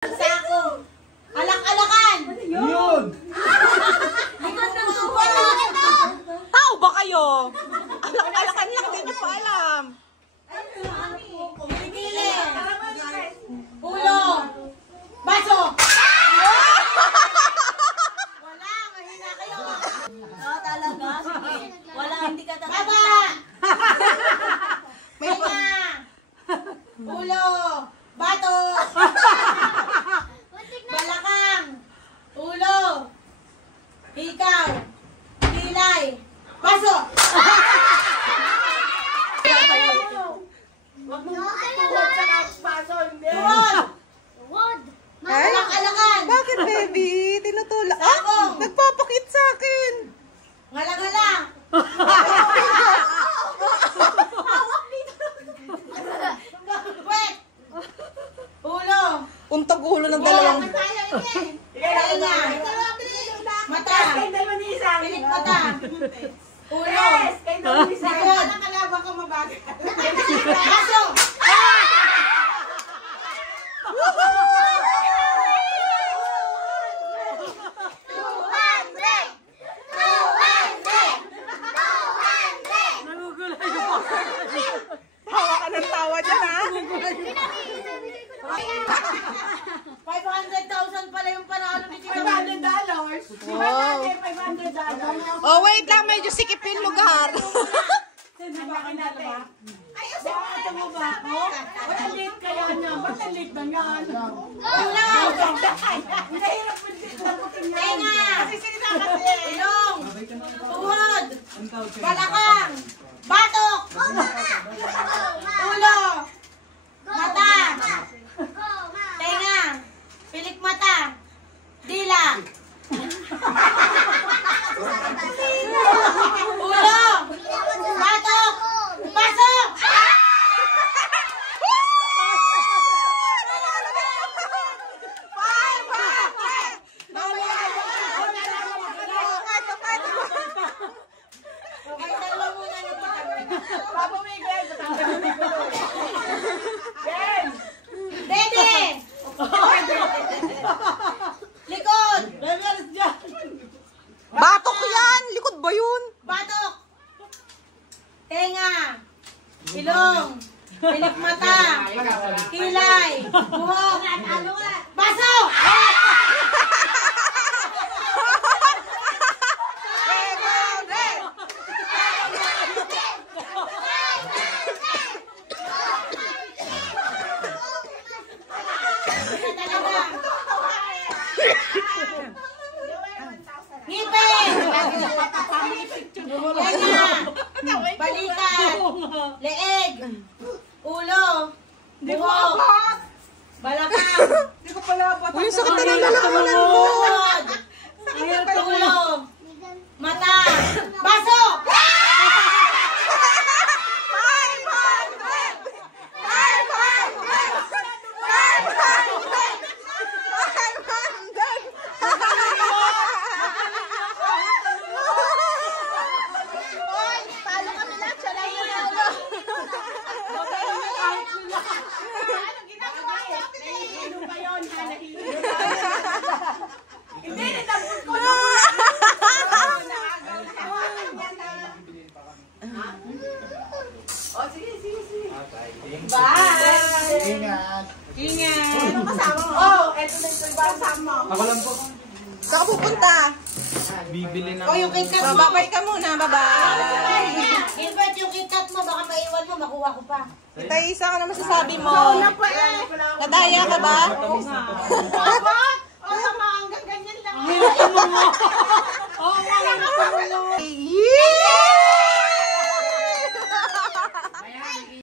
Sako. Alak-alakan. Yun! Likod ng tuwa na ito. Tao ba kayo? Alak-alakan lang, hindi nyo pa alam. Kilikili. Ulo. Baso. Wala, mahina kayo. No, talaga? Wala, hindi ka talaga. Baba! Tenga. Ulo. Bato. Balakang. Ulo. Ikaw. Kilay. Baso. Huwag mo tuwag sa baso, hindi. Tuwod. Alak-alakan. Bakit, baby? Tinutulak. Sako. Nagpapakit sa akin. Ngalang-ngalang. Wet. Ulo. Untog ulo ng dalawang. Tenga. Mata. Pilik mata. Ulo. Likod. Baso. Hawa ka ng tawa dyan, ha? 500,000 pala yung panalo ni Chika. Wow. Oh, wait lang. Medyo sikip yung lugar. Tenga. Ilong. Tuhod. Balakang. Batok. Ulo. Mata. Tenga. Pilik mata. Dila. Ulo. Batok. Pasok. Ay, dalawa muna ni Dede. Likod. Batok yan. Likod ba yun? Batok. Tenga. Ilong. Pilik mata. Kilay. Buhok. Baso. Ngipin. Tenga. Balikat. Leeg. Ulo. Buhok. Balakang. Uy, yung sakit na ng lalamunan mo. Tuhod. Ulo. Mata. Baso. 500,000. Bye! Ingat! Ingat! Ako lang po. Saan ka pupunta? Bibili na. O, yung KitKat mo. Babay ka muna. Bye-bye. Gilbert, yung KitKat mo, baka maiwan mo, makuha ko pa. Kita isa ka na masasabi mo. Nadaya ka ba? Oo nga. Dapat? O, sama, hanggang ganyan lang.